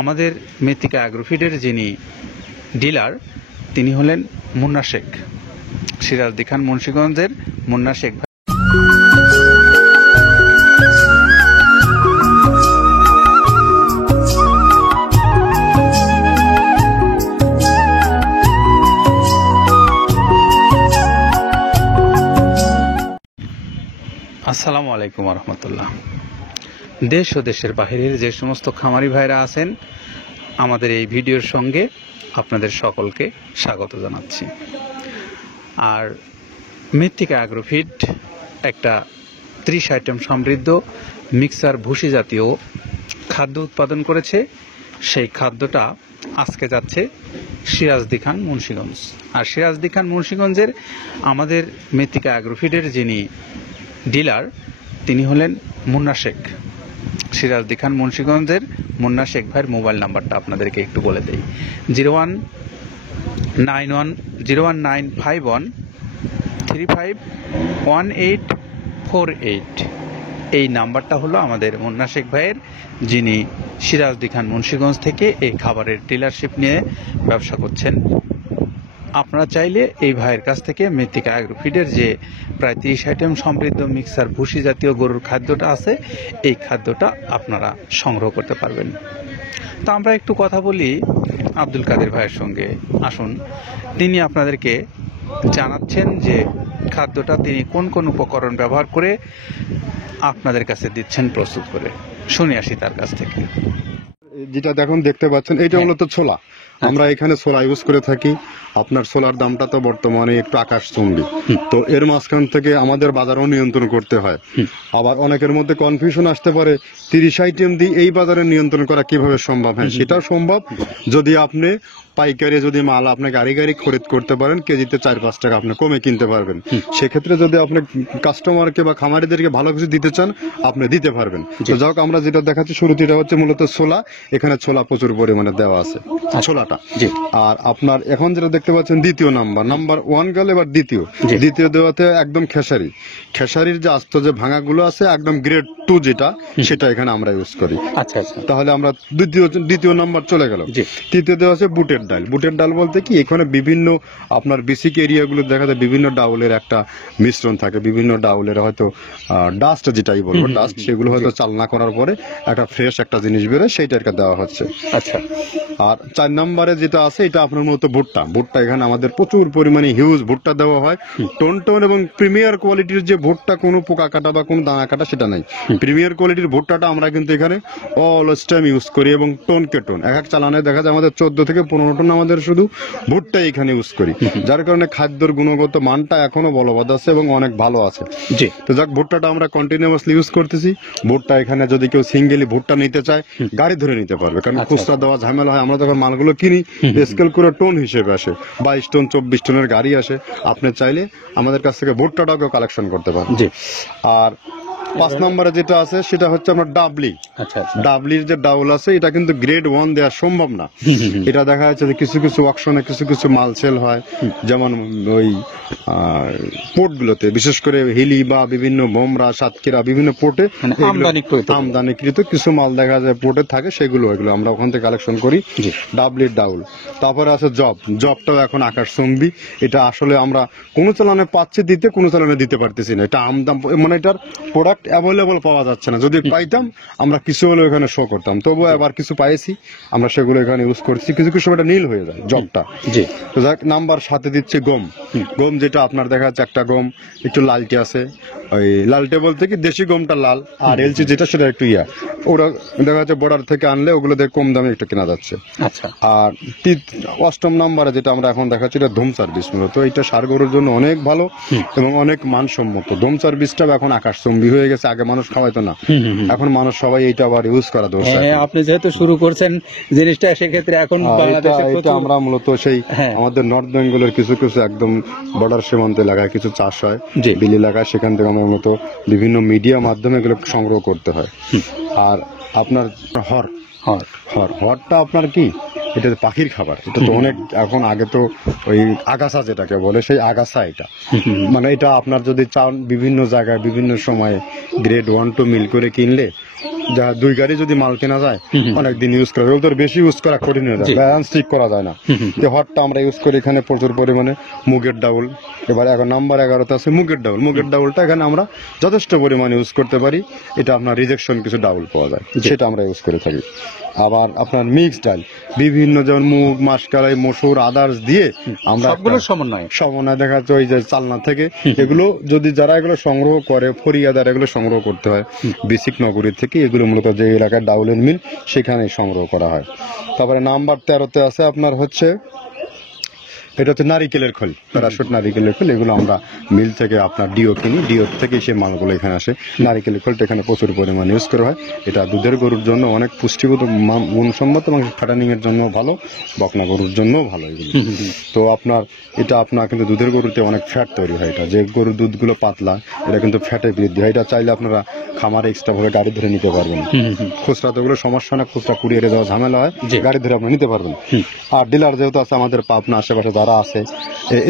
আমাদের মৃত্তিকা অ্যাগ্রোফিডের যিনি ডিলার তিনি হলেন মুন্না শেখ, সিরাজদি খান মুন্সিগঞ্জের মুন্না শেখ ভাই। আসসালামু আলাইকুম রহমতুল্লাহ। দেশ ও দেশের বাহিরের যে সমস্ত খামারি ভাইরা আছেন, আমাদের এই ভিডিওর সঙ্গে আপনাদের সকলকে স্বাগত জানাচ্ছি। আর মৃত্তিকা অ্যাগ্রোফিড একটা 30 আইটেম সমৃদ্ধ মিক্সার ভুসি জাতীয় খাদ্য উৎপাদন করেছে। সেই খাদ্যটা আজকে যাচ্ছে সিরাজদি খান মুন্সিগঞ্জ। আর সিরাজদি খান মুন্সিগঞ্জের আমাদের মৃত্তিকা অ্যাগ্রোফিডের যিনি ডিলার তিনি হলেন মুন্না শেখ, সিরাজদি খান মুন্সিগঞ্জের মুন্না শেখ ভাইয়ের মোবাইল নাম্বারটা আপনাদেরকে একটু বলে দেই। 019135135188 এই নাম্বারটা হলো আমাদের মুন্না শেখ ভাইয়ের, যিনি সিরাজদি খান মুন্সিগঞ্জ থেকে এই খাবারের ডিলারশিপ নিয়ে ব্যবসা করছেন। আপনারা চাইলে এই ভাইয়ের কাছ থেকে মৃত্তিকা অ্যাগ্রোফিডের যে প্রায় 30 আইটেম সমৃদ্ধ মিক্সার ভুসি জাতীয় গরুর খাদ্যটা আছে, এই খাদ্যটা আপনারা সংগ্রহ করতে পারবেন। তো আমরা একটু কথা বলি আব্দুল কাদের ভাইয়ের সঙ্গে। আসুন, তিনি আপনাদেরকে জানাচ্ছেন যে খাদ্যটা তিনি কোন কোন উপকরণ ব্যবহার করে আপনাদের কাছে দিচ্ছেন প্রস্তুত করে। শুনে আসি তার কাছ থেকে। যেটা দেখতে পাচ্ছেন এটা মূলত ছোলা। আমরা এখানে ছোলা ইউজ করে থাকি। আপনার ছোলার দামটা তো বর্তমানে একটু আকাশচুম্বী, তো এর মাঝখান থেকে আমাদের বাজারও নিয়ন্ত্রণ করতে হয়। আবার অনেকের মধ্যে কনফিউশন আসতে পারে 30 আইটেম দিয়ে এই বাজারে নিয়ন্ত্রণ করা কিভাবে সম্ভব। হ্যাঁ, সেটাও সম্ভব যদি আপনি পাইকারি যদি মাল আপনি গাড়ি খরিদ করতে পারেন, কেজিতে 4-5 টাকা আপনি কমে কিনতে পারবেন। সেক্ষেত্রে যদি আপনি কাস্টমারকে বা খামারিদেরকে ভালো কিছু দিতে চান, আপনি দিতে পারবেন। তো যাক, আমরা যেটা দেখাচ্ছি শুরুতে এটা হচ্ছে মূলত ছোলা। এখানে ছোলা প্রচুর পরিমাণে দেওয়া আছে, ছোলাটা। আর আপনার এখন যেটা দেখতে পাচ্ছেন দ্বিতীয় নাম্বার 1 গেল, এবার দ্বিতীয় দেওয়াতে একদম খেসারির যে আস্ত যে ভাঙাগুলো আছে একদম গ্রেড 2 যেটা, সেটা এখানে আমরা ইউজ করি। আচ্ছা, তাহলে আমরা দ্বিতীয় নাম্বার চলে গেল। তৃতীয় দেওয়া আছে বুটের ডাল বলতে কি, এখানে বিভিন্ন আপনার বেসিক এরিয়াগুলো দেখা যায় বিভিন্ন ডাউলের একটা মিশ্রণ থাকে। বিভিন্ন ডাউলের হয়তো ডাস্ট যেটাই বলবো ডাস্ট, সেগুলো হয়তো চালনা করার পরে একটা ফ্রেশ একটা জিনিস বেরোয়, সেইটাকে দেওয়া হচ্ছে। আচ্ছা, আর 4 নম্বরে যেটা আছে এটা আপনার মতো ভুট্টা এখানে আমাদের প্রচুর পরিমাণে হিউজ ভুট্টা দেওয়া হয়। টোন এবং প্রিমিয়ার কোয়ালিটির যে ভুট্টা, কোনো পোকা কাটা বা কোনো দানা কাটা সেটা নাই। প্রিমিয়ার কোয়ালিটির ভুট্টাটা আমরা কিন্তু এখানে অল টাইম ইউজ করি এবং টোনকে টোন এক চালানে দেখা যায় আমাদের 14 থেকে 15 টন আমাদের শুধু ভুট্টা এখানে ইউজ করি, যার কারণে খাদ্যের গুণগত মানটা এখনো বলবৎ আছে এবং অনেক ভালো আছে। তো যাক, ভুট্টাটা আমরা কন্টিনিউয়াসলি ইউজ করতেছি। ভুট্টা এখানে যদি কেউ সিঙ্গেলি ভুট্টা নিতে চায়, গাড়ি ধরে নিতে পারবে, কারণ খুচরা দেওয়া ঝামেলা হয়। আমরা যখন মালগুলো কিনি স্কেল করে টোন হিসেবে আসে, 22 টন 24 টনের গাড়ি আসে। আপনি চাইলে আমাদের কাছ থেকে ভুট্টাটাও কালেকশন করতে পারেন। আর 5 নম্বরে যেটা আছে সেটা হচ্ছে আপনার ডাবলির যে ডাউল আছে, এটা কিন্তু গ্রেড 1 দেওয়া সম্ভব না। এটা দেখা যাচ্ছে যে কিছু অকশনে কিছু মাল সেল হয়, যেমন ওই পোর্টগুলোতে, বিশেষ করে হিলি বা বিভিন্ন বোমরা, সাতক্ষীরা বিভিন্ন পোর্টে আমদানিকৃত কিছু মাল দেখা যায় পোর্টে থাকে, এগুলো আমরা ওখান থেকে কালেকশন করি। ডাবলির ডাউল। তারপরে আছে জবটাও এখন আকাশচুম্বী। এটা আসলে আমরা কোনো চালানে পাচ্ছি দিতে, কোনো চালানে দিতে পারতেছি না। এটা আমদাম, মানে এটার প্রোডাক্ট অ্যাভেলেবল পাওয়া যাচ্ছে না। যদি পাইতাম আমরা কিছু হলেও এখানে শো করতাম, তবুও আবার কিছু পাইছি, আমরা সেগুলো এখানে ইউজ করছি। কিছু সময় নীল হয়ে যায় জবটা। তো যাক, নাম্বার 7 দিচ্ছে গম, যেটা আপনার দেখা যাচ্ছে একটা গম একটু লালটে আছে। ওই লালটে বলতে কি দেশি গমটা লাল, আর এলচি যেটা সেটা একটু ওরা দেখা যাচ্ছে বর্ডার থেকে আনলে ওগুলো দেখে কম দামে একটু কেনা যাচ্ছে। আর 8ম নাম্বারে যেটা আমরা এখন দেখাচ্ছি এটা ধুমসার বীজ। মূলত এটা সার গরুর জন্য অনেক ভালো এবং অনেক মানসম্মত। ধুমসার বীজটা এখন আকাশচুম্বী হয়ে গেছে। আগে মানুষ খাওয়াইতো না, এখন মানুষ সবাই এইটা আবার ইউজ করা দরকার। আপনি যেহেতু শুরু করছেন জিনিসটা, সেক্ষেত্রে এখন আমরা মূলত সেই আমাদের নর্থ বেঙ্গলের কিছু একদম বর্ডার সীমান্ত এলাকায় কিছু চাষ হয়, বিল এলাকায়, সেখান থেকে আমরা মূলত বিভিন্ন মিডিয়া মাধ্যমে এগুলো সংগ্রহ করতে হয়। আর আপনার হরটা আপনার কি, এটা পাখির খাবার। এটা তো অনেক এখন, আগে তো ওই আগাছা যেটাকে বলে, সেই আগাছা এটা। মানে এটা আপনার যদি চান বিভিন্ন জায়গায় বিভিন্ন সময়ে গ্রেড 1-2 মিল করে কিনলে যা 2 গাড়ি যদি মাল কেনা যায় অনেকদিন ইউজ করা যায়, ওদের বেশি ইউজ করা কঠিন হয়ে যায়, জি। ব্যালেন্স ঠিক করা যায় না। তো হটটা আমরা ইউজ করি এখানে প্রচুর পরিমাণে মুগের ডাউল। এবার এখন নাম্বার 11তে আছে মুগের ডাউল। মুগের ডাউলটা এখানে আমরা যথেষ্ট পরিমাণে ইউজ করতে পারি। এটা আপনার রিজেকশন কিছু ডাউল পাওয়া যায়, সেটা আমরা ইউজ করে থাকি। আবার আপনার মিক্স ডাল বিভিন্ন যেমন মুগ, মাসকলাই, মসুর, আদার্স দিয়ে আমরা সবগুলো সমন্বয়। সমন্বয় দেখা যাচ্ছে ওই যে চালনা থেকে এগুলো যদি যারা এগুলো সংগ্রহ করে ফরিয়াদার এগুলো সংগ্রহ করতে হয় বিসিক নগরী থেকে। এগুলো মূলত যে এলাকার ডাউলের মিল সেখানে সংগ্রহ করা হয়। তারপরে নাম্বার 13তে আছে আপনার হচ্ছে এটা হচ্ছে নারিকেলের খোল, প্যারাশুট নারিকেলের খোল। এগুলো আমরা মিল থেকে আপনার ডিও কিনি, ডিও থেকে সেই মালগুলো এখানে আসে। নারিকেলের খোলটা এখানে প্রচুর পরিমাণে ইউজ করা হয়। এটা দুধের গরুর জন্য অনেক পুষ্টিগত গুণসম্মত এবং ফাটানিং এর জন্য ভালো, বকনা গরুর জন্য ভালো এগুলো। তো আপনার এটা আপনার কিন্তু দুধের গরুতে অনেক ফ্যাট তৈরি হয়। এটা যে গরুর দুধগুলো পাতলা এটা কিন্তু ফ্যাটে বৃদ্ধি হয়। এটা চাইলে আপনারা খামারে এক্সট্রা ভাবে গাড়ি ধরে নিতে পারবেন। খুচরা তো ওগুলো সমস্যা না, খুচরা কুরিয়ারে যাওয়া ঝামেলা হয়, গাড়ি ধরে আপনি নিতে পারবেন। আর ডিলার যেহেতু আছে আমাদের পাবনা আশেপাশে যারা আছে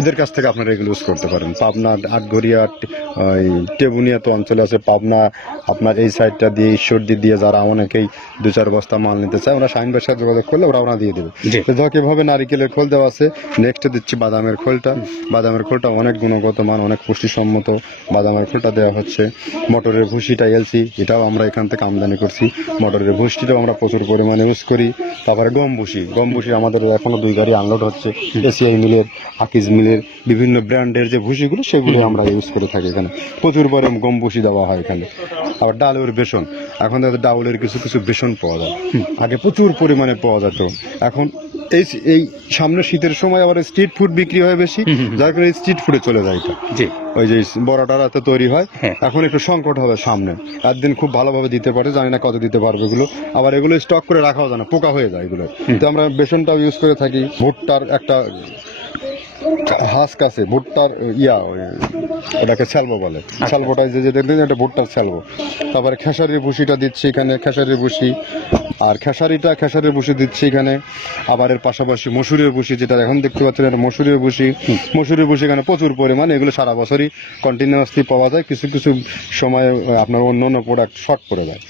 এদের কাছ থেকে আপনারা এগুলো ইউজ করতে পারেন। পাবনা, আটঘরিয়া, টেবুনিয়া তো অঞ্চলে আছে, পাবনা আপনার এই সাইডটা দিয়ে ঈশ্বরদী দিয়ে যারা অনেকেই 2-4 বস্তা মাল নিতে চায় ওরা শাহিন ভাইয়ের সাথে যোগাযোগ করলে ওরা দিয়ে দেবে। তো যাক এভাবে নারিকেলের খোল দেওয়া আছে। নেক্সট দিচ্ছি বাদামের খোলটা। বাদামের খোলটা অনেক গুণগত মান, অনেক পুষ্টিসম্মত বাদামের খোলটা দেওয়া হচ্ছে। মটরের ভুসিটা এলসি, এটাও আমরা এখান থেকে আমদানি করছি। মটরের ভুসিটাও আমরা প্রচুর পরিমাণে ইউজ করি। তারপরে গম ভুসি আমাদের এখনো 2 গাড়ি আনলোড হচ্ছে। এসিআই মিলের, আকিজ মিলের বিভিন্ন ব্র্যান্ডের যে ভুসিগুলো সেগুলো আমরা ইউজ করে থাকি। এখানে প্রচুর পরিমাণে গম ভুসি দেওয়া হয় এখানে। আবার ডালের বেসন, এখন ডাউলের কিছু কিছু বেসন পাওয়া যায়, আগে প্রচুর পরিমাণে পাওয়া যেত। এখন এই সামনে শীতের সময় আবার স্ট্রিট ফুড বিক্রি হয় বেশি, যার কারণে স্ট্রিট ফুডে চলে যায় এটা। ওই যে বড়টা রাতে তৈরি হয়, এখন একটু সংকট হবে সামনে। একদিন খুব ভালোভাবে দিতে পারে, জানি না কত দিতে পারবে এগুলো। আবার এগুলো স্টক করে রাখাও যায় না, পোকা হয়ে যায় এগুলো। তো আমরা বেসনটাও ইউজ করে থাকি। ভুট্টার একটা হাস্ক আছে, ভুট্টার এটাকে স্যালবো বলে, স্যালবোটা যে দেখবেন এটা ভুট্টার স্যালবো। তারপরে খেসারির ভুসিটা দিচ্ছি এখানে, খেসারির ভুসি। আর খেসারির ভুসি দিচ্ছি এখানে। আবার এর পাশাপাশি মসুরের ভুসি, যেটা এখন দেখতে পাচ্ছেন এটা মসুরের ভুসি এখানে প্রচুর পরিমাণ। এগুলো সারা বছরই কন্টিনিউয়াসলি পাওয়া যায়, কিছু কিছু সময় আপনার অন্য প্রোডাক্ট শর্ট পড়ে যায়।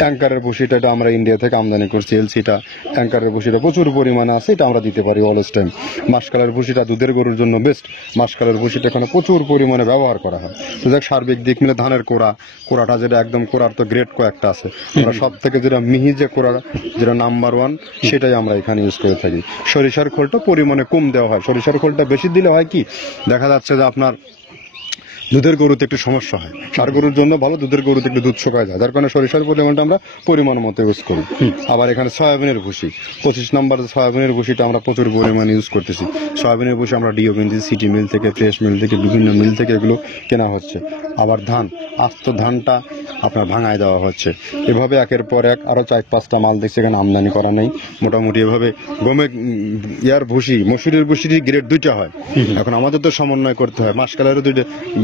ট্যাঙ্কারের ভুসিটা এটা আমরা ইন্ডিয়া থেকে আমদানি করছি, এলসিটা। ট্যাঙ্কারের ভুসিটা প্রচুর পরিমাণে আছে, এটা আমরা দিতে পারি অলওয়েজ টাইম। মাসকালের ভুসিটা দুধের গরুর জন্য বেস্ট। মাসকালের ভুসিটা এখানে প্রচুর পরিমাণে ব্যবহার করা হয়। তো যাক সার্বিক দিক মিলে ধানের কোড়াটা যেটা একদম কোড়ার তো গ্রেড কয়েকটা আছে, আমরা সব থেকে যেটা মিহি যে কোড়া, যেটা নাম্বার 1, সেটাই আমরা এখানে ইউজ করে থাকি। সরিষার খোলটা পরিমাণে কম দেওয়া হয়। সরিষার খোলটা বেশি দিলে হয় কি, দেখা যাচ্ছে যে আপনার দুধের গরুতে একটু সমস্যা হয়। ষাঁড় গরুর জন্য ভালো, দুধের গরুতে একটু দুধ শুকায় যায়, যার কারণে সরিষার পরিমাণটা আমরা পরিমাণ মতো ইউজ করি। আবার এখানে সয়াবিনের ভুসি 25 নম্বর সয়াবিনের ভুসিটা আমরা প্রচুর পরিমাণে ইউজ করতেছি। সয়াবিনের ভুসি আমরা ডিও কিনতেছি, সিটি মিল থেকে, ফ্রেশ মিল থেকে, বিভিন্ন মিল থেকে এগুলো কেনা হচ্ছে। আবার ধান, আস্ত ধানটা আপনার ভাঙায় দেওয়া হচ্ছে। এভাবে একের পর এক আরো 4-5টা মাল দেখছি এখানে আমদানি করা নেই। মোটামুটি এভাবে গমে ভুসি, মসুরের ভুসির গ্রেড 2টা হয়। এখন আমাদের তো সমন্বয় করতে হয়, মাসকালেরও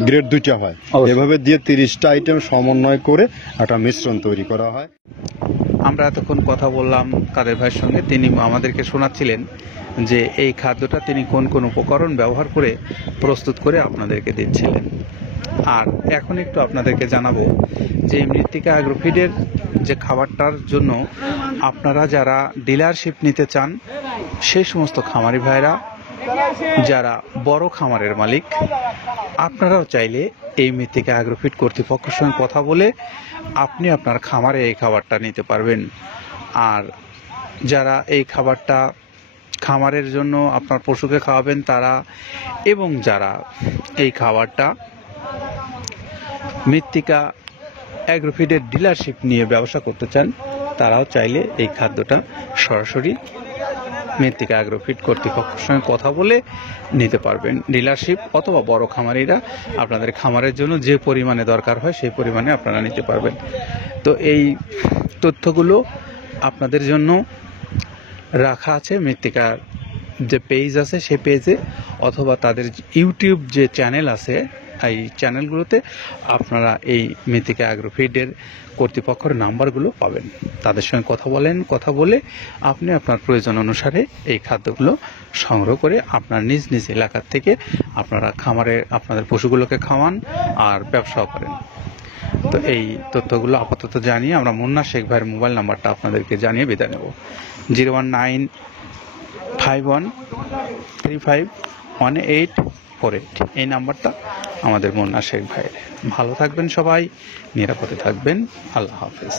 গ্রেড 2টা হয়। এভাবে দিয়ে 30টা আইটেম সমন্বয় করে একটা মিশ্রণ তৈরি করা হয়। আমরা এতক্ষণ কথা বললাম কাদের ভাইয়ের সঙ্গে, তিনি আমাদেরকে শোনাচ্ছিলেন যে এই খাদ্যটা তিনি কোন কোন উপকরণ ব্যবহার করে প্রস্তুত করে আপনাদেরকে দিচ্ছিলেন। আর এখন একটু আপনাদেরকে জানাবো যে মৃত্তিকা অ্যাগ্রোফিডের যে খাবারটার জন্য আপনারা যারা ডিলারশিপ নিতে চান, সেই সমস্ত খামারি ভাইরা যারা বড় খামারের মালিক, আপনারাও চাইলে এই মৃত্তিকা অ্যাগ্রোফিড কর্তৃপক্ষের সঙ্গে কথা বলে আপনি আপনার খামারে এই খাবারটা নিতে পারবেন। আর যারা এই খাবারটা খামারের জন্য আপনার পশুকে খাওয়াবেন তারা, এবং যারা এই খাবারটা মৃত্তিকা অ্যাগ্রোফিডের ডিলারশিপ নিয়ে ব্যবসা করতে চান, তারাও চাইলে এই খাদ্যটা সরাসরি মৃত্তিকা অ্যাগ্রোফিড কর্তৃপক্ষের সঙ্গে কথা বলে নিতে পারবেন। ডিলারশিপ অথবা বড় খামারিরা আপনাদের খামারের জন্য যে পরিমাণে দরকার হয় সেই পরিমাণে আপনারা নিতে পারবেন। তো এই তথ্যগুলো আপনাদের জন্য রাখা আছে মৃত্তিকার যে পেজ আছে সেই পেজে, অথবা তাদের ইউটিউব যে চ্যানেল আছে এই চ্যানেলগুলোতে আপনারা এই মৃত্তিকা অ্যাগ্রোফিডের কর্তৃপক্ষের নাম্বারগুলো পাবেন। তাদের সঙ্গে কথা বলে আপনি আপনার প্রয়োজন অনুসারে এই খাদ্যগুলো সংগ্রহ করে আপনার নিজ নিজ এলাকার থেকে আপনারা খামারে আপনাদের পশুগুলোকে খাওয়ান আর ব্যবসাও করেন। তো এই তথ্যগুলো আপাতত জানিয়ে আমরা মুন্না শেখ ভাইয়ের মোবাইল নাম্বারটা আপনাদেরকে জানিয়ে বিদায় নেব। 01951351848 এই নাম্বারটা আমাদের মুন্না শেখ ভাইয়ের। ভালো থাকবেন সবাই, নিরাপদে থাকবেন। আল্লাহ হাফেজ।